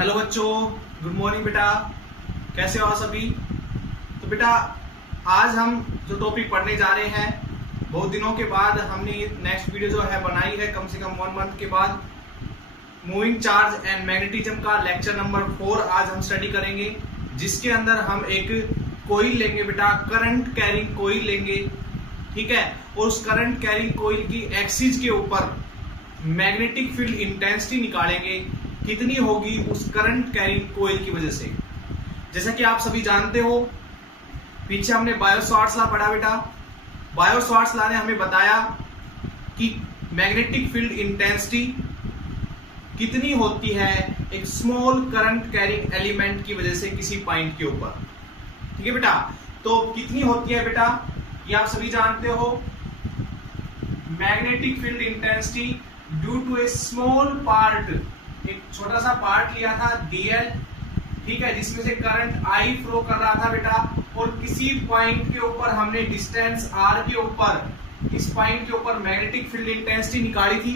Hello बच्चों, good morning बेटा। कैसे हो आप सभी? तो बेटा आज हम जो टॉपिक पढ़ने जा रहे हैं, बहुत दिनों के बाद हमने नेक्स्ट वीडियो जो है बनाई है, कम से कम 1 मंथ के बाद। मूविंग चार्ज एंड मैग्नेटिज्म का लेक्चर नंबर 4 आज हम स्टडी करेंगे, जिसके अंदर हम एक कोइल लेंगे बेटा, करंट कैरिंग कोइल लेंगे, ठीक है। और उस करंट कैरिंग कोइल की एक्सिस के ऊपर मैग्नेटिक फील्ड इंटेंसिटी निकालेंगे, कितनी होगी उस करंट कैरिंग कोइल की वजह से। जैसा कि आप सभी जानते हो, पीछे हमने बायो-सॉर्ट्स लॉ पढ़ा बेटा। बायो-सॉर्ट्स लॉ ने हमें बताया कि मैग्नेटिक फील्ड इंटेंसिटी कितनी होती है एक स्मॉल करंट कैरिंग एलिमेंट की वजह से किसी पॉइंट के ऊपर, ठीक है बेटा। तो कितनी होती है बेटा, ये आप सभी जानते हो। Magnetic field intensity due to a small part, एक छोटा सा पार्ट लिया था dl, ठीक है, जिसमें से करंट I फ्लो कर रहा था बेटा, और किसी पॉइंट के ऊपर हमने डिस्टेंस r के ऊपर, इस पॉइंट के ऊपर मैग्नेटिक फील्ड इंटेंसिटी निकाली थी,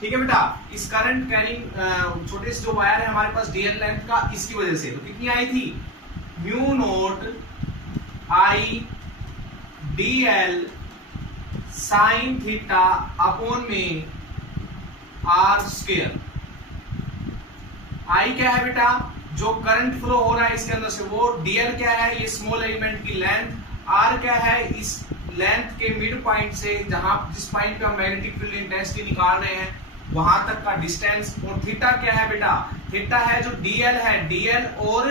ठीक है बेटा। इस करंट कैरिंग छोटे से जो वायर है हमारे पास dl लेंथ का, इसकी वजह से तो कितनी आई थी, mu naught I dl sine theta upon में r स्क्वायर। I क्या है बेटा, जो करंट फ्लो हो रहा है इसके अंदर से, वो dl क्या है, ये स्मॉल एलिमेंट की लेंथ, r क्या है, इस लेंथ के मिड पॉइंट से जहां जिस पॉइंट पे हम मैग्नेटिक फील्ड इंटेंसिटी निकाल रहे हैं वहां तक का डिस्टेंस, और थीटा क्या है बेटा, थीटा है जो dl है, dl और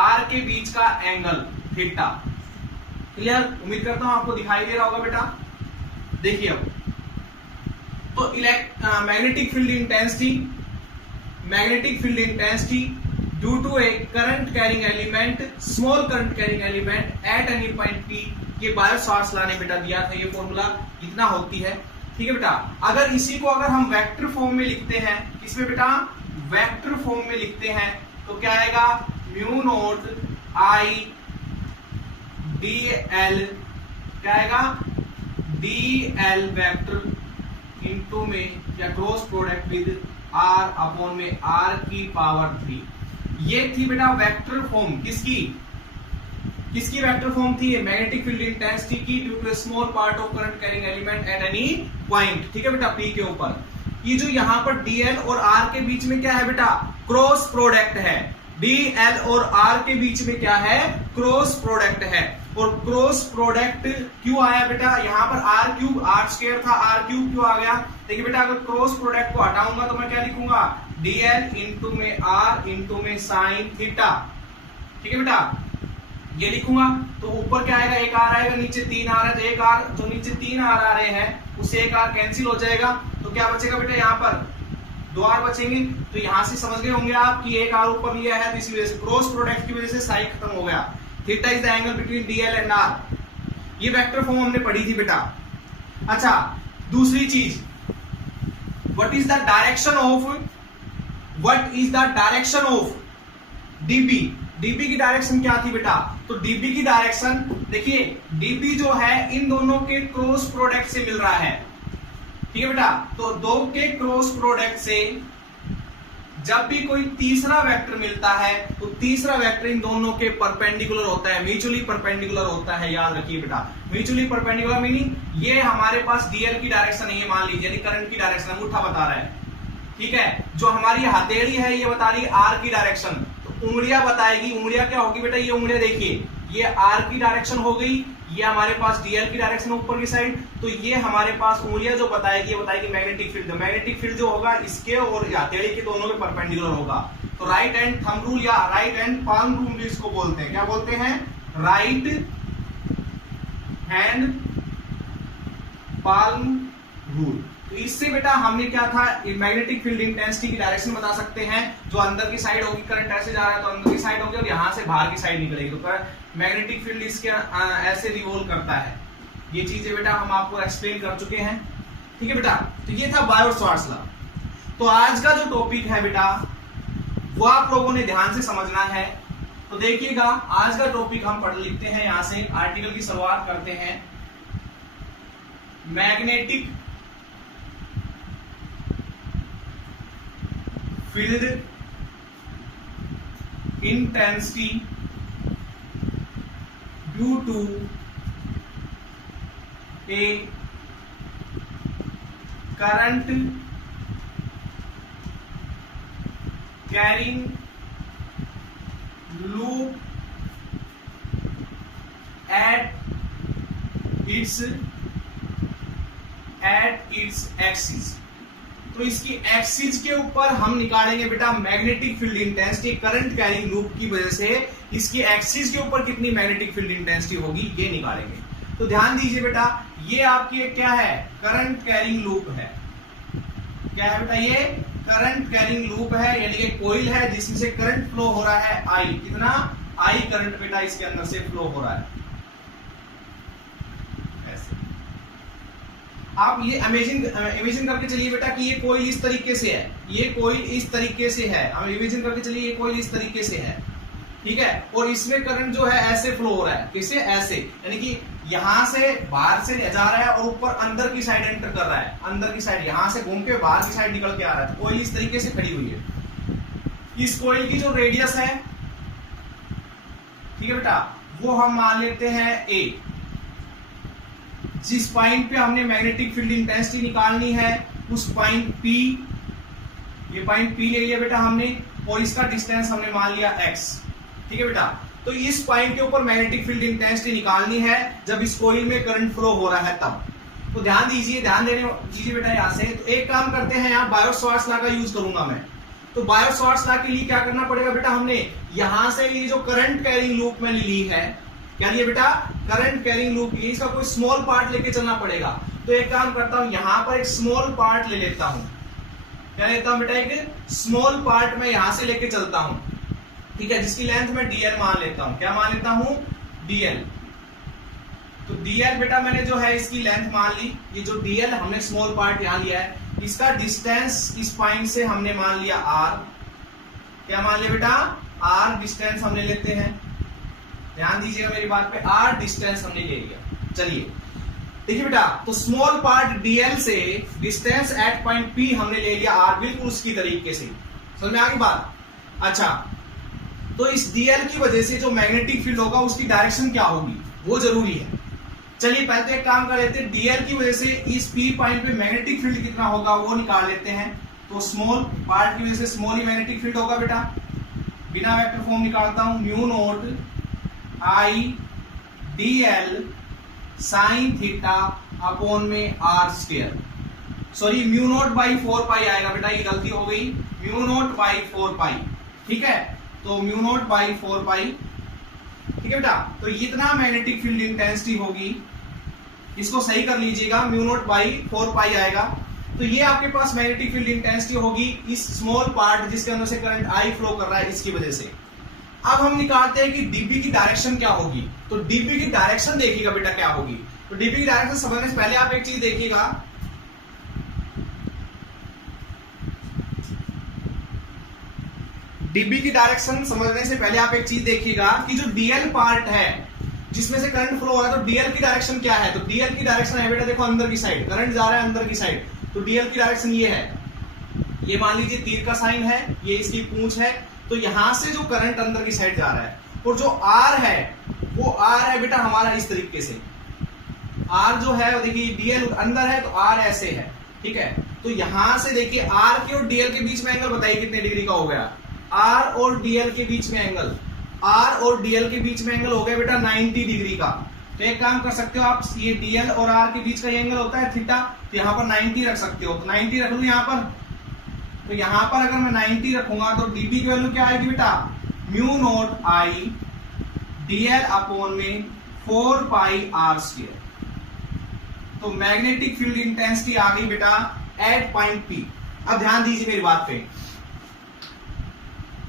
r के बीच का एंगल थीटा। क्लियर? उम्मीद करता हूं आपको दिखाई दे रहा होगा बेटा। देखिए अब तो magnetic field intensity due to a current carrying element, small current carrying element at any point P, ये बायो-सॉर्ट्स लॉ ने बेटा दिया था, ये फॉर्मूला इतना होती है, ठीक है बेटा। अगर इसी को अगर हम वेक्टर फॉर्म में लिखते हैं, इसमें बेटा वेक्टर फॉर्म में लिखते हैं तो क्या आएगा, म्यू नोट I dl, क्या आएगा, dl वेक्टर इनटू में या cross product with r upon में r की पावर 3। ये थी बेटा वेक्टर फॉर्म, किसकी वेक्टर फॉर्म थी, ये मैग्नेटिक फील्ड इंटेंसिटी की due to small part of current carrying element at any point, ठीक है बेटा, P के ऊपर। ये जो यहाँ पर dl और r के बीच में क्या है बेटा, क्रॉस प्रोडक्ट है, dl और r के बीच में क्या है, क्रॉस प्रोडक्ट है। और क्रॉस प्रोडक्ट क्यों आया बेटा, यहाँ पर r क्यूब, r स्क्वायर था, r क्यूब क्यों आ गया। देखिए बेटा, अगर क्रॉस प्रोडक्ट को हटाऊंगा तो मैं क्या लिखूंगा, dl इंटू में r इंटू में साइन थीटा, ठीक है बेटा, ये लिखूंगा। तो ऊपर क्या आएगा, एक r आएगा, नीचे 3 r है, तो एक r जो नीचे 3 r आ रहे हैं उससे एक r कैंसिल हो जाएगा, तो क्या बचेगा बेटा, यहाँ पर 2 r बचेंगे। तो यहां से समझ गए होंगे आप कि एक r ऊपर लिया है, तो इसी वजह से क्रॉस प्रोडक्ट की वजह से साइन खत्म हो गया। Theta is the angle between dl and r, ये वेक्टर फॉर्म हमने पढ़ी थी बेटा। अच्छा, दूसरी चीज, what is the direction of db की डायरेक्शन क्या थी बेटा, तो db की डायरेक्शन देखिए, db जो है इन दोनों के क्रॉस प्रोडक्ट से मिल रहा है, ठीक है बेटा। तो दो के क्रॉस प्रोडक्ट से जब भी कोई तीसरा वेक्टर मिलता है तो तीसरा वेक्टर इन दोनों के परपेंडिकुलर होता है, म्यूचुअली परपेंडिकुलर होता है, याद रखिए बेटा। म्यूचुअली परपेंडिकुलर मीनिंग ये हमारे पास dl की डायरेक्शन है, ये मान लीजिए करंट की डायरेक्शन अंगूठा बता रहा है, ठीक है। जो हमारी हथेली है ये बता रही है r की डायरेक्शन, तो उंगलियां बताएगी, उंगलियां क्या होगी बेटा, ये उंगलियां देखिए, ये r की डायरेक्शन हो गई, ये हमारे पास dl की डायरेक्शन ऊपर की साइड, तो ये हमारे पास उंगलियां जो बताएगी, ये बताएगी मैग्नेटिक फील्ड। मैग्नेटिक फील्ड जो होगा इसके और हथेली के दोनों के परपेंडिकुलर होगा। तो राइट हैंड थंब रूल या राइट हैंड पाल्म रूल भी इसको बोलते हैं, क्या बोलते हैं, राइट हैंड पाल्म रूल। तो इससे बेटा हमने क्या था, मैग्नेटिक फील्ड इंटेंसिटी की डायरेक्शन बता सकते हैं। जो अंदर की साइड होगी, करंट ऐसे जा रहा है तो अंदर की साइड होगी, और यहां से बाहर की साइड निकलेगी, तो मैग्नेटिक फील्ड इसके ऐसे रिवॉल्व करता है। ये चीजें बेटा हम आपको एक्सप्लेन कर चुके हैं, ठीक है बेटा। तो ये था बायो-सॉर्ट्स लॉ। तो आज का जो टॉपिक है बेटा वो आप लोगों ने ध्यान से समझना है। तो देखिएगा, आज का टॉपिक हम पढ़ लिखते हैं, यहां से आर्टिकल की शुरुआत करते हैं। Magnetic field intensity due to a current carrying loop at its axis. तो इसकी एक्सिस के ऊपर हम निकालेंगे बेटा magnetic field intensity current carrying loop की वजह से इसकी एक्सिस के ऊपर कितनी मैग्नेटिक फील्ड इंटेंसिटी होगी ये निकालेंगे। तो ध्यान दीजिए बेटा, ये आपकी एक क्या है, करंट कैरिंग लूप है। क्या है बेटा, ये करंट कैरिंग लूप है, यानी कि कोइल है जिसमें से करंट फ्लो हो रहा है आई। कितना आई करंट बेटा इसके अंदर से फ्लो हो रहा है। आप ये इमेजिन करके चलिए बेटा कि ये कोइल इस तरीके से है, ये कोइल इस तरीके से है। हम इमेजिन करके चलिए ये कोइल इस तरीके से है, ठीक है, और इसमें करंट जो है ऐसे फ्लो हो रहा है। किसे, ऐसे, यानी कि यहां से बाहर से जा रहा है और ऊपर अंदर की साइड एंटर कर रहा है। अंदर की साइड यहां से घूम के बाहर की साइड निकल के आ रहा है। तो कोइल इस तरीके से खड़ी हुई है। इस कोइल की जो रेडियस है, ठीक है बेटा, वो हम मान लेते हैं ए। जिस पॉइंट पे हमने मैग्नेटिक फील्ड इंटेंसिटी निकालनी है उस पॉइंट P, ये पॉइंट P ले लिया बेटा हमने, और इसका डिस्टेंस हमने मान लिया x, ठीक है बेटा। तो इस पॉइंट के ऊपर मैग्नेटिक फील्ड इंटेंसिटी निकालनी है जब इस कोइल में करंट फ्लो हो रहा है तब। तो ध्यान दीजिए, ध्यान देने दीजिए बेटा यहां से। तो एक काम करते हैं, यहाँ बायो-सॉर्ट्स लॉ का यूज करूंगा मैं। तो बायो-सॉर्ट्स लॉ के लिए क्या करना पड़ेगा बेटा, हमने यहां से ये जो करंट कैरिंग लूप मैंने ली है, क्या लिया बेटा, करंट कैरिंग लूप ली, इसका कोई स्मॉल पार्ट लेके चलना पड़ेगा। तो एक काम करता हूं, यहां पर एक स्मॉल पार्ट ले लेता हूं। क्या लेता हूं बेटा, एक स्मॉल पार्ट मैं यहां से लेके चलता हूं, ठीक है, जिसकी लेंथ मैं dl मान लेता हूं। क्या मान लेता हूं, dl। तो dl बेटा मैंने जो है इसकी लेंथ मान ली। ये जो dl हमने स्मॉल पार्ट यहां लिया है, इसका डिस्टेंस इस पॉइंट से हमने मान लिया r। क्या मान लिया बेटा, r डिस्टेंस हमने लेते हैं। ध्यान दीजिएगा मेरी बात पे, r डिस्टेंस हमने ले लिया। चलिए देखिए बेटा, तो स्मॉल पार्ट dl से डिस्टेंस एट पॉइंट P हमने ले लिया r, बिल्कुल उसकी तरीके से। समझ में आ गई बात। अच्छा, तो इस dl की वजह से जो मैग्नेटिक फील्ड होगा उसकी डायरेक्शन क्या होगी वो जरूरी है। चलिए पहले तो एक काम कर लेते हैं, dl की वजह से इस P पॉइंट पे मैग्नेटिक फील्ड कितना होगा वो निकाल लेते हैं। तो स्मॉल पार्ट की वजह से स्मॉल ही मैग्नेटिक फील्ड होगा बेटा। बिना वेक्टर फॉर्म निकालता हूं, mu naught I dl sine theta upon में r square, sorry mu naught by 4 पाई आएगा बेटा, ये गलती हो गई, म्यू नोट बाई 4 पाई, ठीक है। तो म्यू नोट बाई 4 पाई, ठीक है बेटा। तो इतना मैग्नेटिक फील्ड इंटेंसिटी होगी, इसको सही कर लीजिएगा, म्यू नोट बाई 4 पाई आएगा। तो ये आपके पास मैग्नेटिक फील्ड इंटेंसिटी होगी इस स्मॉल पार्ट जिसके अंदर से करंट I फ्लो कर रहा है, इसकी वजह से। अब हम निकालते हैं कि dB की डायरेक्शन क्या होगी। तो dB की डायरेक्शन देखिएगा बेटा क्या होगी। तो dB की डायरेक्शन समझने से पहले आप एक चीज देखिएगा, dB की डायरेक्शन समझने से पहले आप एक चीज देखिएगा कि जो dl पार्ट है जिसमें से करंट फ्लो हो रहा है, तो dl की डायरेक्शन क्या है। तो dl की डायरेक्शन है बेटा, देखो अंदर की साइड करंट जा रहा है, अंदर की साइड। तो dl की डायरेक्शन ये है, ये मान लीजिए तीर का साइन है, ये इसकी पूंछ है। तो यहां से जो करंट अंदर की साइड जा रहा है, और जो R है वो R है बेटा हमारा इस तरीके से। R जो है देखिए dl अंदर है तो R ऐसे है, ठीक है। तो यहां से देखिए R के और dl के बीच में एंगल बताइए कितने डिग्री का हो गया। R और dl के बीच में एंगल, R और dl के बीच में एंगल हो गया बेटा 90 डिग्री का। तो एक काम कर सकते हो आप, ये dl और R के बीच का एंगल होता है थीटा, तो यहाँ पर 90 रख सकते हो। तो 90 रख लू यहाँ पर। तो यहां पर अगर मैं 90 रखूंगा तो dB की वैल्यू क्या आएगी बेटा, mu naught I dl upon में 4 पाई r स्क्वायर। तो मैग्नेटिक फील्ड इंटेंसिटी आ गई बेटा एट पॉइंट P। अब ध्यान दीजिए मेरी बात पे,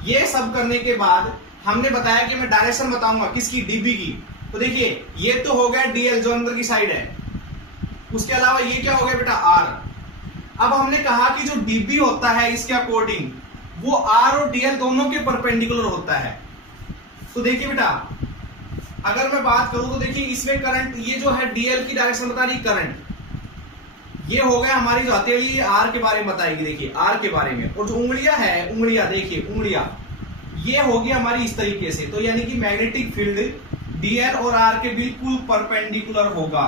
ये सब करने के बाद हमने बताया कि मैं डायरेक्शन बताऊंगा किसकी, dB की। तो देखिए ये तो हो गया dl जो अंदर की साइड है, उसके अलावा ये क्या हो गया बेटा r। अब हमने कहा कि जो dB होता है इसके अकॉर्डिंग वो R और dl दोनों के परपेंडिकुलर होता है। तो देखिए बेटा अगर मैं बात करूं तो देखिए इसमें करंट, ये जो है dl की डायरेक्शन बता रही करंट, ये हो गया हमारी जो हथेली R के बारे में बताएगी, देखिए R के बारे में। और जो उंगलियां है, उंगलियां देखिए, उंगलियां ये होगी हमारी इस तरीके से। तो यानी कि मैग्नेटिक फील्ड डीएल और आर के बिल्कुल परपेंडिकुलर होगा।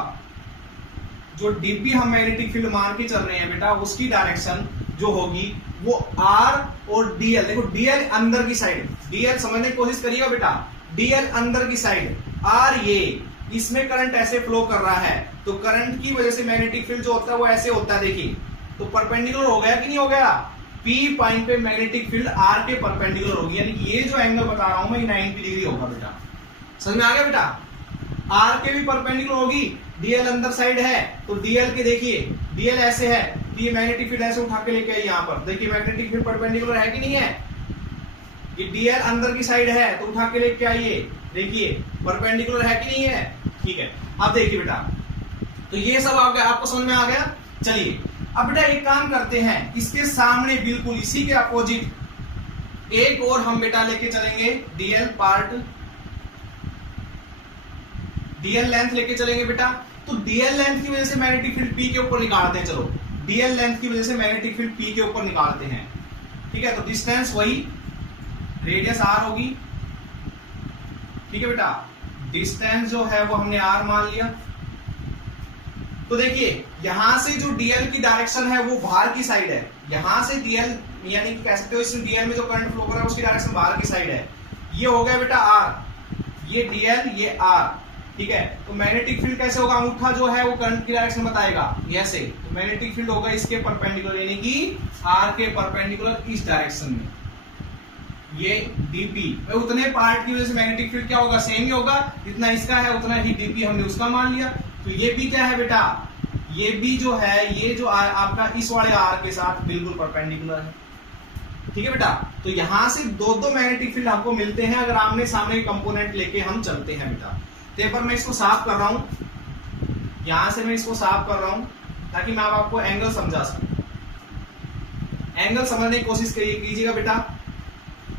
जो डीपी हम मैग्नेटिक फील्ड मान के चल रहे हैं बेटा, उसकी डायरेक्शन जो होगी वो आर और डीएल, देखो डीएल अंदर की साइड, डीएल समझने की कोशिश करिएगा बेटा, डीएल अंदर की साइड, आर ये इसमें करंट ऐसे फ्लो कर रहा है, तो करंट की वजह से मैग्नेटिक फील्ड जो होता है वो ऐसे होता है। देखिए तो परपेंडिकुलर हो गया कि नहीं हो गया? पी पॉइंट पे मैग्नेटिक फील्ड आर के परपेंडिकुलर होगी, यानी कि ये जो एंगल बता रहा हूं मैं 90 डिग्री होगा बेटा। समझ में आ गया बेटा? आर के भी परपेंडिकुलर होगी, डीएल अंदर साइड है तो डीएल के देखिए डीएल ऐसे है, तो ये मैग्नेटिक फील्ड ऐसे उठा के लेके आई यहां पर, देखिए मैग्नेटिक फील्ड परपेंडिकुलर है कि नहीं है? ये डीएल अंदर की साइड है तो उठा के लेके आइए, देखिए परपेंडिकुलर है कि नहीं है? ठीक है, अब देखिए बेटा, तो ये सब आपको समझ में आ गया। चलिए अब बेटा एक काम करते हैं, इसके सामने बिल्कुल इसी के अपोजिट एक और हम बेटा लेके चलेंगे डीएल पार्ट, डीएल लेंथ लेके चलेंगे बेटा। तो डीएल लेंथ की वजह से मैग्नेटिक फील्ड पी के ऊपर निकालते हैं। चलो डीएल लेंथ की वजह से मैग्नेटिक फील्ड पी के ऊपर निकालते हैं। ठीक है, तो डिस्टेंस वही, रेडियस आर होगी। ठीक है बेटा, डिस्टेंस जो है वो हमने आर मान लिया। तो देखिए यहां से जो डीएल की डायरेक्शन है वो बाहर की साइड है, यहां से डीएल यानी कि कह सकते हो इसमें डीएल में जो करंट फ्लो कर रहा है उसकी डायरेक्शन बाहर की साइड है। ये हो गया बेटा आर, ये डीएल ये आर। ठीक है, तो मैग्नेटिक फील्ड कैसे होगा? अंगूठा जो है वो करंट की डायरेक्शन बताएगा, ऐसे। तो मैग्नेटिक फील्ड होगा इसके परपेंडिकुलर, यानी कि आर के परपेंडिकुलर इस डायरेक्शन में। ये डीपी उतने पार्ट की वजह से मैग्नेटिक फील्ड क्या होगा? सेम ही होगा, जितना इसका है उतना ही डीपी हमने उसका मान लिया। तो ये भी क्या है बेटा? ये भी जो है ये जो आपका इस वाले आर के साथ बिल्कुल परपेंडिकुलर है। ठीक है बेटा, तो यहां से दो मैग्नेटिक फील्ड हमको मिलते हैं अगर आमने सामने कंपोनेंट लेके हम चलते हैं बेटा। तो एक बार मैं इसको साफ कर रहा हूं, यहां से मैं इसको साफ कर रहा हूं ताकि मैं आपको एंगल समझा सकूं। एंगल समझने की कोशिश कीजिएगा बेटा,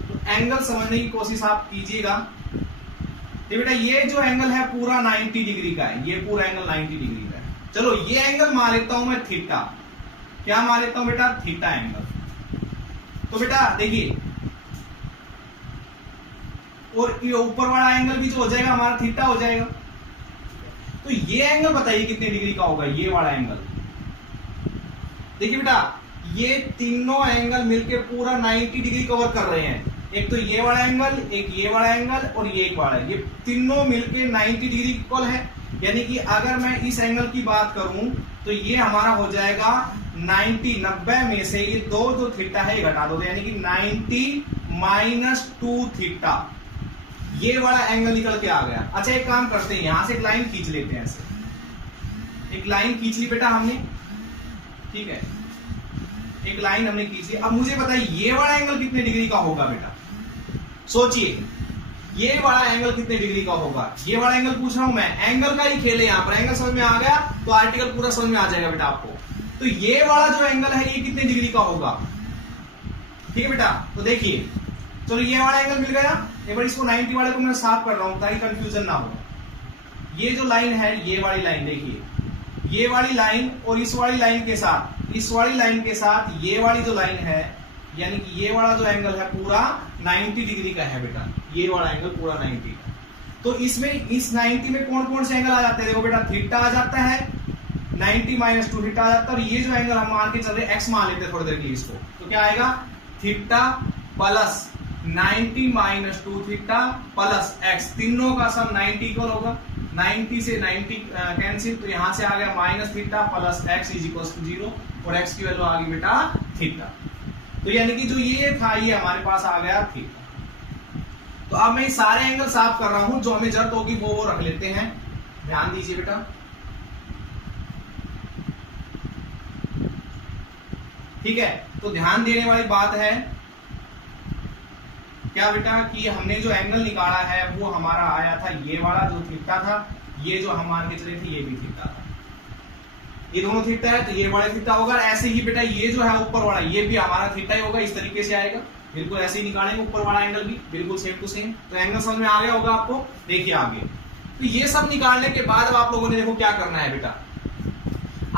तो एंगल समझने की कोशिश आप कीजिएगा। तो बेटा ये जो एंगल है पूरा 90 डिग्री का है, ये पूरा एंगल 90 डिग्री का है। चलो ये एंगल मान लेता हूं मैं थीटा, क्या मान लेता हूं बेटा? Theta angle. तो बेटा देखिए, और ये ऊपर वाला एंगल भी जो हो जाएगा हमारा थीटा हो जाएगा। तो ये एंगल बताइए कितने डिग्री का होगा? ये वाला एंगल देखिए बेटा, ये तीनों एंगल मिलके पूरा 90 डिग्री कवर कर रहे हैं। एक तो ये वाला एंगल, एक ये वाला एंगल और ये एक वाला, ये तीनों मिलके 90 डिग्री इक्वल है। यानी कि अगर मैं इस एंगल की बात करूं तो ये हमारा हो जाएगा 90 में से ये दो जो थीटा है ये घटा दो, यानी कि 90 - 2 थीटा, ये वाला एंगल निकल के आ गया। अच्छा एक काम करते हैं, यहां से एक लाइन खींच लेते हैं, ऐसे एक लाइन खींच ली बेटा हमने। ठीक है, एक लाइन हमने खींच ली। अब मुझे बताइए ये वाला एंगल कितने डिग्री का होगा बेटा? सोचिए ये वाला एंगल कितने डिग्री का होगा? ये वाला एंगल पूछ रहा हूं मैं, एंगल का ही खेल है यहाँ पर। एंगल समझ में आ गया तो आर्टिकल पूरा समझ में आ जाएगा बेटा आपको। तो ये वाला जो एंगल है ये कितने डिग्री का होगा? ठीक है बेटा, तो देखिए चलो ये वाला एंगल मिल गया। एक बार इसको 90 वाले को मैं साफ कर रहा हूं ताकि कंफ्यूजन ना हो। ये जो लाइन है ये वाली लाइन देखिए, ये वाली लाइन और इस वाली लाइन के साथ, इस वाली लाइन के साथ ये वाली जो लाइन है, यानी कि ये वाला जो एंगल है पूरा 90 डिग्री का है बेटा। ये वाला एंगल पूरा 90 का। तो इसमें इस 90 में कौन कौन से एंगल आ जाते हैं? देखो बेटा थीटा आ जाता है, 90 - 2 थीटा आ जाता है, और ये जो एंगल हम मान के चल रहे हैं एक्स मान लेते हैं थोड़ी देर के लिए इसको, तो क्या आएगा? Theta plus 90 - 2 theta plus x, तीनों का सम 90 इक्वल होगा। 90 से 90 कैंसिल, तो यहां से आ गया minus theta plus x is equal to 0, और एक्स की वैल्यू आ गई बेटा थीटा। तो यानी कि जो ये था ये हमारे पास आ गया थीटा। तो अब मैं सारे एंगल साफ कर रहा हूं, जो हमें जरूरत होगी वो रख लेते हैं। ध्यान दीजिए बेटा, ठीक है। तो ध्यान देने वाली बात है क्या बेटा कि हमने जो एंगल निकाला है वो हमारा आया था ये वाला जो थीटा था, ये जो हम मान के चले थे ये भी थीटा था। ये दोनों थीटा है तो ये वाला थीटा होगा। ऐसे ही बेटा ये जो है ऊपर वाला ये भी हमारा थीटा ही होगा, इस तरीके से आएगा। बिल्कुल ऐसे ही निकालेंगे ऊपर वाला एंगल भी बिल्कुल सेम टू सेम। तो एंगल समझ में आ गया होगा आपको। देखिए आगे, तो ये सब निकालने के बाद अब आप लोगों ने देखो क्या करना है बेटा,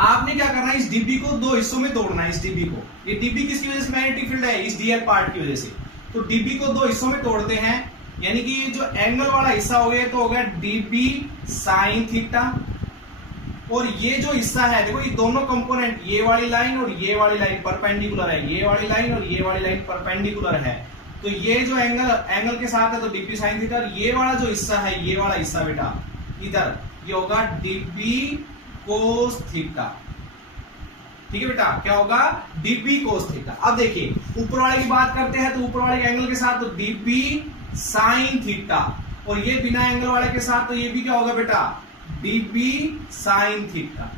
आपने क्या करना है, इस डीबी को दो हिस्सों में तोड़ना है। इस डीबी को, ये डीबी किसकी वजह से मैग्नेटिक फील्ड है? इस डीएल पार्ट की वजह से। तो डीबी को दो हिस्सों में तोड़ते हैं, यानी कि जो एंगल वाला हिस्सा हो गया तो हो गया डीबी साइन थीटा, और ये जो हिस्सा है देखो ये दोनों कंपोनेंट, ये वाली लाइन और ये वाली लाइन परपेंडिकुलर है, ये वाली लाइन और ये वाली लाइन परपेंडिकुलर है, तो ये जो एंगल के साथ है तो डीबी साइन थीटा, और ये वाला जो हिस्सा है, ये वाला हिस्सा बेटा इधर ये होगा डीबी कोस थीटा। ठीक है बेटा, क्या होगा डीबी कोस थीटा। अब देखिए ऊपर वाले की बात करते हैं तो ऊपर वाले के एंगल के साथ तो डीबी साइन थीटा, और ये बिना एंगल वाले के साथ तो ये भी क्या होगा बेटा dB sine theta,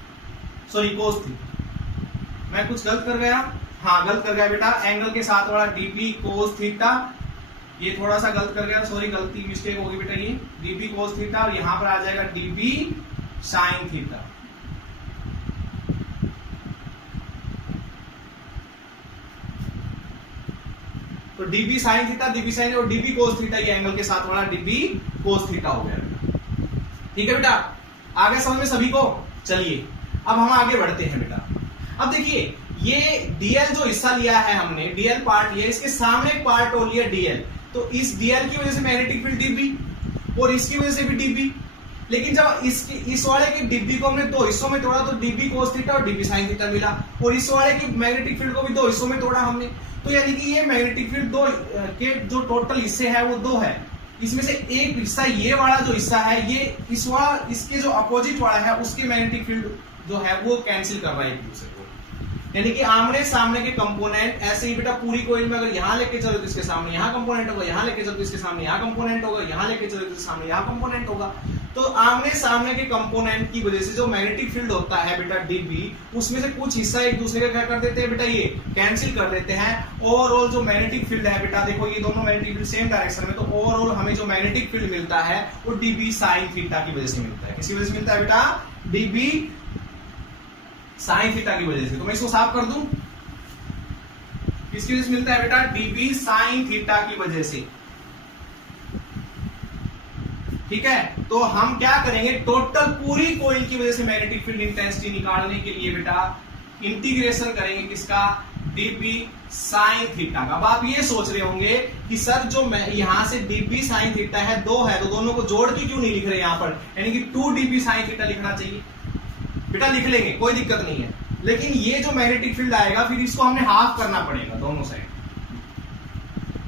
sorry cos theta. मैं कुछ गलत कर गया, हाँ गलत कर गया बेटा, एंगल के साथ वाला डीबी कोस थीटा, ये थोड़ा सा गलत कर गया, सॉरी गलती मिस्टेक होगी बेटा, ये डीबी कोस थीटा और यहां पर आ जाएगा डीबी साइन थीटा। तो dB sine theta, dB sine और डीबी कोस थीटा, ये एंगल के साथ वाला डीबी कोस थीटा हो गया। ठीक है बेटा, आगे समझ में सभी को। चलिए अब हम आगे बढ़ते हैं बेटा। अब देखिए ये डीएल जो हिस्सा लिया है हमने, डीएल पार्ट लिया, इसके सामने एक पार्ट और लिया डीएल, तो इस डीएल की वजह से मैग्नेटिक फील्ड डीबी और इसकी वजह से भी डीबी, लेकिन जब इस वाले के डीबी को हमने दो हिस्सों में तोड़ा तो डीबी कोस थीटा और डीबी साइन थीटा मिला, और इस वाले की मैग्नेटिक फील्ड को भी दो हिस्सों में तोड़ा हमने, तो यानी कि ये मैग्नेटिक फील्ड दो के जो टोटल हिस्से हैं वो दो है, इसमें से एक हिस्सा ये वाला जो हिस्सा है ये इस वाला, इसके जो अपोजिट वाला है उसके मैग्नेटिक फील्ड जो है वो कैंसिल कर रहा है एक दूसरे को, यानी कि आमने सामने के कंपोनेंट। ऐसे ही बेटा पूरी कोइल में अगर यहां लेके चलो तो इसके सामने यहां कंपोनेंट होगा, यहां लेके चलो तो इसके सामने यहां कंपोनेंट होगा, यहां लेके चलो तो इसके सामने यहां कंपोनेंट होगा, तो आमने सामने के कंपोनेंट की वजह से जो मैग्नेटिक फील्ड होता है बेटा डीबी, उसमें से कुछ हिस्सा एक दूसरे का क्या कर देते हैं बेटा ये कैंसिल कर देते हैं। ओवरऑल जो मैग्नेटिक फील्ड है बेटा, देखो ये दोनों मैग्नेटिक फील्ड सेम डायरेक्शन में, तो ओवरऑल हमें जो मैग्नेटिक फील्ड मिलता है वो डीबी साइन थीटा की वजह से मिलता है। किसकी वजह से मिलता है बेटा डीबी साइन थीटा की वजह से। तो मैं इसको साफ कर दूं, किसकी वजह से मिलता है बेटा डीबी साइन थीटा की वजह से। ठीक है, तो हम क्या करेंगे टोटल पूरी कोइल की वजह से मैग्नेटिक फील्ड इंटेंसिटी निकालने के लिए बेटा इंटीग्रेशन करेंगे किसका डीबी साइन थीटा का। अब आप ये सोच रहे होंगे कि सर जो यहां से डीबी साइन थीटा है दो है तो दोनों को जोड़ के क्यों नहीं लिख रहे यहां पर, यानी कि 2 डीबी साइन थीटा लिखना चाहिए। बेटा लिख लेंगे कोई दिक्कत नहीं है, लेकिन ये जो मैग्नेटिक फील्ड आएगा फिर इसको हमने हाफ करना पड़ेगा दोनों साइड।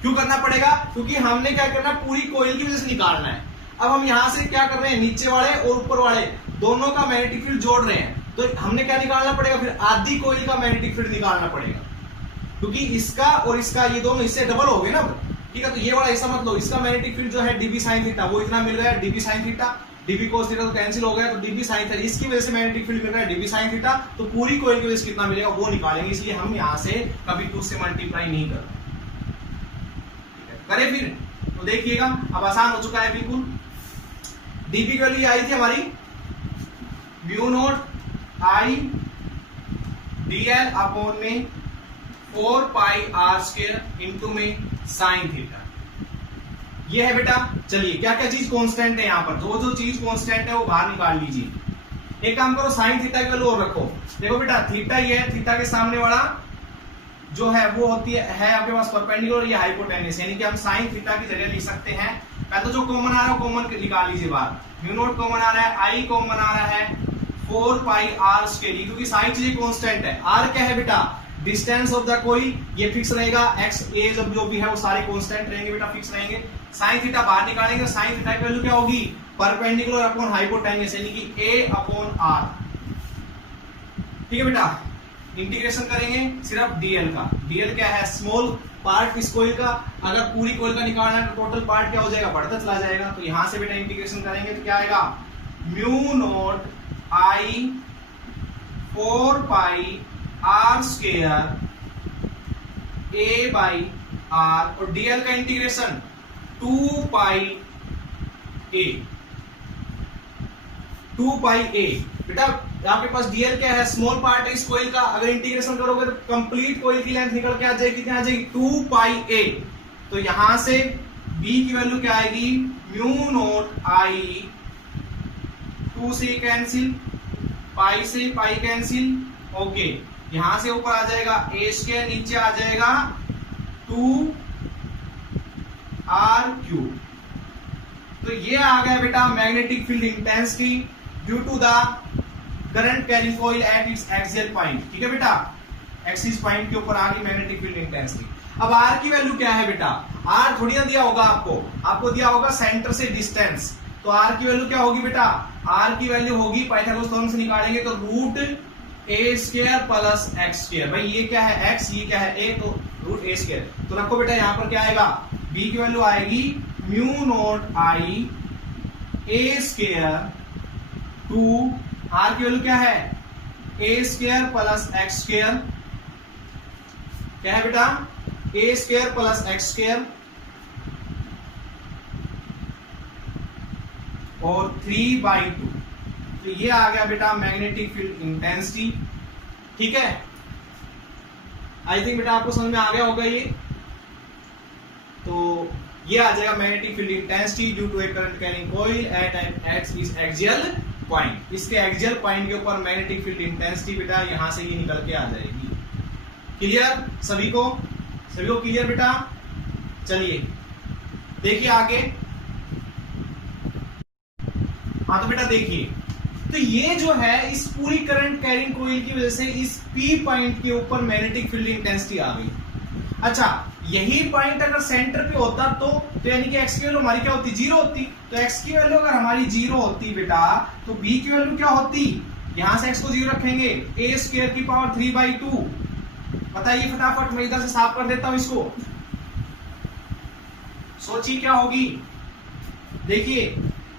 क्यों करना पड़ेगा, क्योंकि हमने क्या करना पूरी कोइल की वजह से निकालना है। अब हम यहां से क्या कर रहे हैं नीचे वाले और ऊपर वाले दोनों का मैग्नेटिक फील्ड जोड़ रहे हैं, तो हमने क्या निकालना पड़ेगा फिर आधी कोइल का मैग्नेटिक फील्ड निकालना पड़ेगा, क्योंकि इसका और इसका ये दोनों हिस्से डबल हो गए ना। ठीक है, तो ये वाला हिस्सा मत लो, इसका मैग्नेटिक फील्ड जो है डीबी साइन थीटा वो इतना मिल गया dB sine theta, dB cos theta तो कैंसिल हो गया, तो डीबी साइन थीटा इसकी वजह से मैग्नेटिक फील्ड मिल रहा है डीबी साइन थीटा, तो पूरी कोइल की वजह से कितना मिलेगा वो निकालेंगे, इसलिए हम यहां से कभी 2 से मल्टीप्लाई नहीं करते। करें फिर तो देखिएगा अब आसान हो चुका है बिल्कुल। डीबी की वैल्यू आई थी हमारी म्यू नॉट आई डीएल अपॉन में 4 पाई आर स्क्वायर इंटू में साइन थीटा, ये है बेटा। चलिए क्या क्या चीज कांस्टेंट है यहाँ पर, जो जो चीज कांस्टेंट है वो बाहर निकाल लीजिए। एक काम करो साइन थीटा की वैल्यू और रखो। देखो बेटा थीटा ये है, थीटा के सामने वाला जो है वो होती है आपके पास परपेंडिकुलर या हाइपोटेन्यूस, यानी कि हम साइन थीटा की जगह लिख सकते हैं। पहले तो जो कॉमन आ रहा है कॉमन निकाल लीजिए बाहर। म्यू नॉट कॉमन आ रहा है, आई कॉमन आ रहा है, 4 पाई आर स्क्वायर, क्योंकि साइन चीजें कांस्टेंट है। आर क्या है बेटा डिस्टेंस ऑफ द कोइल, ये फिक्स रहेगा। एक्स ए जब जो भी है वो सारे कांस्टेंट रहेंगे बेटा, फिक्स रहेंगे। साइन थीटा बाहर निकालेंगे, साइन थीटा की वैल्यू क्या होगी परपेंडिकुलर अपॉन हाइपोटेन्यूस, यानी कि ए अपॉन आर। ठीक है बेटा, इंटीग्रेशन करेंगे सिर्फ डीएल का। डीएल क्या है स्मॉल पार्ट इस कोइल का, अगर पूरी कोइल का निकालना है तो टोटल पार्ट क्या हो जाएगा बढ़ता चला जाएगा। तो यहां से बेटा इंटीग्रेशन करेंगे तो क्या आएगा mu naught I 4 pi R square A by R, और डीएल का integration 2 pi A, 2 pi A. बेटा आपके पास डीएल क्या है स्मॉल पार्ट है इस कोइल का, अगर इंटीग्रेशन करोगे तो कंप्लीट कोइल की लेंथ निकल के आ जाएगी, कितनी आ जाएगी 2 पाई ए। तो यहां से बी की वैल्यू क्या आएगी म्यू नॉट आई, 2 से कैंसिल, पाई से पाई कैंसिल, ओके। यहां से ऊपर आ जाएगा ए स्क्वायर, नीचे आ जाएगा 2 आर क्यूब। तो ये आ गया बेटा magnetic field intensity due to the current carrying coil at its axial point. ठीक है बेटा, एक्सिस पॉइंट के ऊपर आ गई मैग्नेटिक फील्ड इंटेंसिटी। अब आर की वैल्यू क्या है बेटा, आर थोड़ी ना दिया होगा आपको दिया होगा सेंटर से डिस्टेंस। तो आर की वैल्यू क्या होगी बेटा, आर की वैल्यू होगी पाइथागोरस थ्योरम से निकालेंगे तो रूट ए स्क्वायर प्लस एक्स स्क्वायर। भाई ये क्या है एक्स, ये क्या है ए, तो रूट ए स्क्वायर। तो रखो बेटा यहाँ पर क्या आएगा, बी की वैल्यू आएगी mu naught I A square two, R की वैल्यू क्या है A square plus X square, क्या है बेटा A square plus X square और 3/2। तो ये आ गया बेटा मैग्नेटिक फील्ड इंटेंसिटी। ठीक है, आई थिंक बेटा आपको समझ में आ गया होगा ये। तो ये आ जाएगा magnetic field intensity due to a current carrying coil at its axial point. इसके एक्सियल पॉइंट के ऊपर मैग्नेटिक फील्ड इंटेंसिटी बेटा यहां से ये निकल के आ जाएगी। क्लियर सभी को क्लियर बेटा। चलिए देखिए आगे। हाँ तो बेटा देखिए, तो ये जो है इस पूरी करंट कैरिंग कॉइल की वजह से इस पी पॉइंट के ऊपर मैग्नेटिक फील्ड इंटेंसिटी आ गई। अच्छा, यही पॉइंट अगर सेंटर पे होता तो यानी कि एक्स की वैल्यू हमारी क्या होती, जीरो होती। तो एक्स की वैल्यू अगर हमारी जीरो होती बेटा, तो बी की वैल्यू क्या होती, यहां से एक्स को जीरो रखेंगे, ए स्क्वायर की पावर 3/2। बताइए फटाफट, मैं इधर से साफ कर देता हूं इसको, सोचिए क्या होगी। देखिए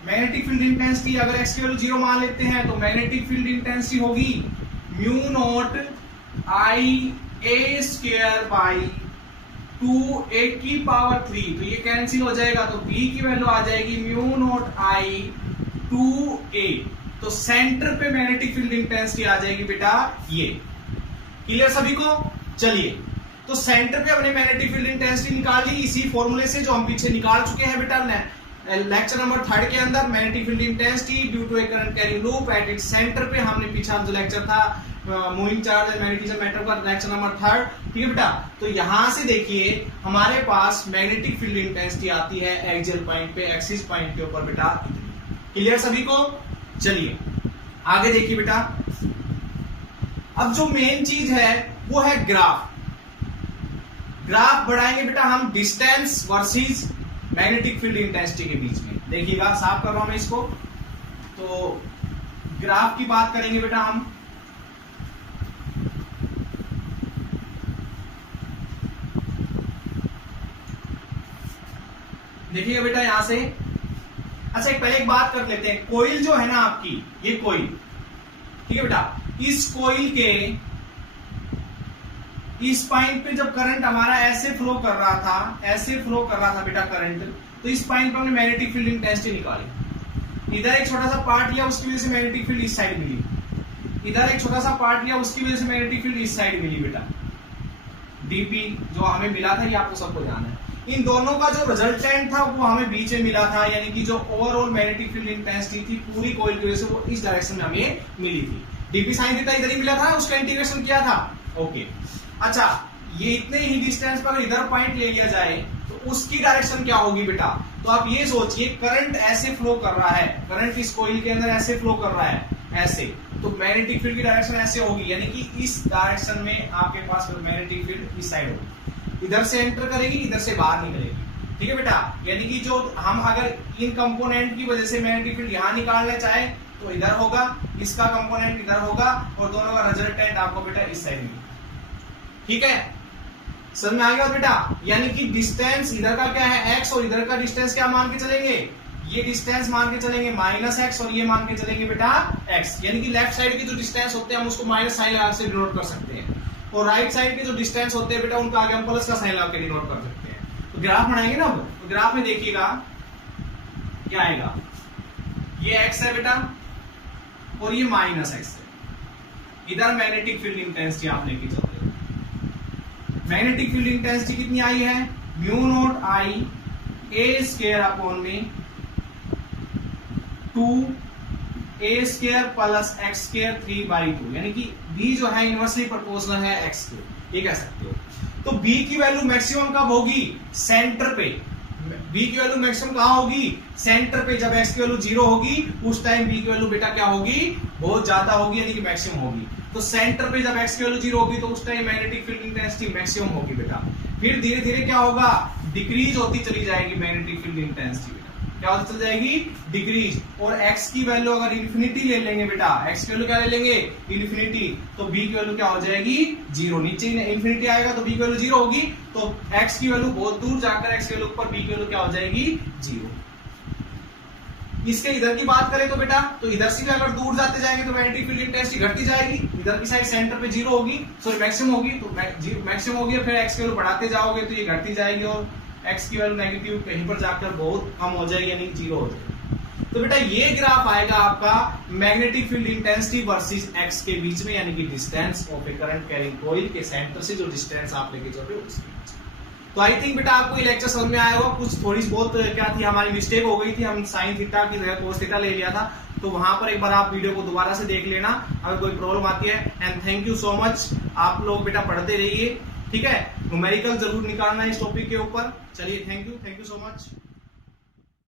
मैग्नेटिक फील्ड इंटेंसिटी अगर एक्स की वैल्यू जीरो मान लेते हैं तो मैग्नेटिक फील्ड इंटेंसिटी होगी mu naught I A square by 2a की पावर 3। तो ये कैंसिल हो जाएगा, तो b की वैल्यू आ जाएगी म्यू नॉट आई 2a। तो सेंटर पे मैग्नेटिक फील्ड इंटेंसिटी आ जाएगी बेटा ये। क्लियर सभी को। चलिए, तो सेंटर पे हमने मैग्नेटिक फील्ड इंटेंसिटी निकाल ली इसी फॉर्मूले से जो हम पीछे निकाल चुके हैं बेटा लेक्चर नंबर 3 के अंदर। Magnetic field intensity due to a current carrying loop at its centre पे हमने पीछा जो लेक्चर था moving charge and magnetism matter का लेक्चर नंबर 3। ठीक है बेटा, तो यहां से देखिए हमारे पास मैग्नेटिक फील्ड इंटेंसिटी आती है एक्सियल पॉइंट पे, एक्सिस पॉइंट के ऊपर बेटा। क्लियर सभी को। चलिए आगे देखिए बेटा, अब जो मेन चीज है वो है ग्राफ बढ़ाएंगे बेटा हम distance versus magnetic field intensity के बीच में। देखिएगा, साफ कर रहा हूं मैं इसको। तो ग्राफ की बात करेंगे बेटा हम। देखिएगा बेटा यहां से। अच्छा पहले एक बात कर लेते हैं, कोइल जो है ना आपकी, ये कोइल, ठीक है बेटा, इस कोइल के इस पॉइंट पे जब करंट हमारा ऐसे फ्लो कर रहा था बेटा करंट, तो इस पॉइंट पे हमने मैग्नेटिक फील्ड इंटेंसिटी निकाली। इधर एक छोटा सा पार्ट लिया, उसकी वजह से मैग्नेटिक फील्ड इस साइड मिली। इधर एक छोटा सा पार्ट लिया, उसकी वजह से मैग्नेटिक फील्ड इस साइड मिली बेटा। डीपी जो हमें मिला था ये आपको सबको जाना है। इन दोनों का जो रिजल्टेंट था वो हमें बीच में मिला था, यानी कि जो ओवरऑल मैग्नेटिक फील्ड इंटेंसिटी थी पूरी कॉइल की वजह से वो इस डायरेक्शन में हमें मिली थी। डीपी साइन थीटा इधर ही मिला था, उसका इंटीग्रेशन किया था। ओके, अच्छा ये इतने ही डिस्टेंस पर इधर पॉइंट ले लिया जाए तो उसकी डायरेक्शन क्या होगी बेटा। तो आप ये सोचिए, करंट ऐसे फ्लो कर रहा है, करंट इस कॉइल के अंदर ऐसे फ्लो कर रहा है ऐसे, तो मैग्नेटिक फील्ड की डायरेक्शन ऐसे होगी, यानी कि इस डायरेक्शन में आपके पास मैग्नेटिक फील्ड इस साइड होगी, इधर से एंटर करेगी, इधर से बाहर निकलेगी। ठीक है बेटा, यानी कि जो हम अगर इन कंपोनेंट की वजह से मैग्नेटिक फील्ड यहां निकालना चाहे तो इधर होगा, इसका कंपोनेंट इधर होगा और दोनों का रिजल्टेंट आपको बेटा इस साइड में। ठीक है, समझ में आ गया बेटा। यानी कि डिस्टेंस इधर का क्या है x और इधर का डिस्टेंस क्या मान के चलेंगे, ये डिस्टेंस मान के चलेंगे -x और ये मान के चलेंगे बेटा x। यानी कि लेफ्ट साइड के जो डिस्टेंस होते हैं हम उसको माइनस साइन लगा से डिनोट कर सकते हैं, और राइट साइड के जो डिस्टेंस होते हैं बेटा उनका आगे हम प्लस का साइन लगा के डिनोट कर सकते हैं। तो ग्राफ बनाएंगे ना, तो ग्राफ में देखिएगा क्या आएगा, ये x है बेटा और ये -x है। इधर मैग्नेटिक फील्ड इंटेंसिटी आपने की चलते, मैग्नेटिक फील्ड इंटेंसिटी कितनी आई है, mu naught I A square upon में 2a square plus x square 3/2, यानी कि b जो है इनवर्सली प्रोपोर्शनल है x के, ये कह सकते हो। तो b की वैल्यू मैक्सिमम कब होगी, सेंटर पे, बी की वैल्यू मैक्सिमम कहां होगी? सेंटर पे। जब एक्स की वैल्यू 0 होगी उस टाइम बी की वैल्यू बेटा क्या होगी? बहुत ज्यादा होगी, यानी कि मैक्सिमम होगी। तो सेंटर पे जब एक्स की वैल्यू 0 होगी तो उस time magnetic field intensity maximum होगी बेटा। फिर धीरे धीरे क्या होगा? डिक्रीज होती चली जाएगी मैग्नेटिक फील्ड इंटेंसिटी। क्या होती चल जाएगी? डिक्रीज। और x की वैल्यू अगर इन्फिनिटी ले लेंगे बेटा, x की वैल्यू क्या ले लेंगे? इन्फिनिटी, तो b की वैल्यू क्या हो जाएगी? 0। नीचे इन्फिनिटी आएगा तो b की वैल्यू 0 होगी, तो x की वैल्यू बहुत दूर जाकर x की वैल्यू ऊपर, b की वैल्यू क्या हो जाएगी? 0। इसके इधर की बात करें तो बेटा, तो इधर से भी अगर दूर जाते जाएंगे तो मैग्नेटिक फील्ड इंटेंसिटी घटती जाएगी। इधर की साइड सेंटर पे 0 होगी, सॉरी मैक्सिमम होगी, तो मैक्सिमम होगी, फिर x की वैल्यू बढ़ाते जाओगे तो ये घटती जाएगी और x की वैल्यू नेगेटिव कहीं पर जाकर बहुत कम हो जाएगी, यानी 0 हो जाएगी। तो बेटा ये ग्राफ आएगा आपका magnetic field intensity versus x के बीच में, यानी कि distance of A current carrying coil के सेंटर से जो डिस्टेंस आप लेके चल रहे हो उसके बीच। तो आई थिंक बेटा आपको ये लेक्चर समझ में आया होगा। कुछ थोड़ी बहुत क्या थी, हमारी मिस्टेक हो गई थी, हम साइन थीटा की जगह कोस थीटा ले लिया था, तो वहां पर एक बार आप वीडियो को दोबारा से देख लेना अगर कोई प्रॉब्लम आती है। And thank you so much, आप लोग बेटा पढ़ते रहिए, ठीक है। न्यूमेरिकल जरूर निकालना है इस टॉपिक के ऊपर। चलिए थैंक यू सो मच।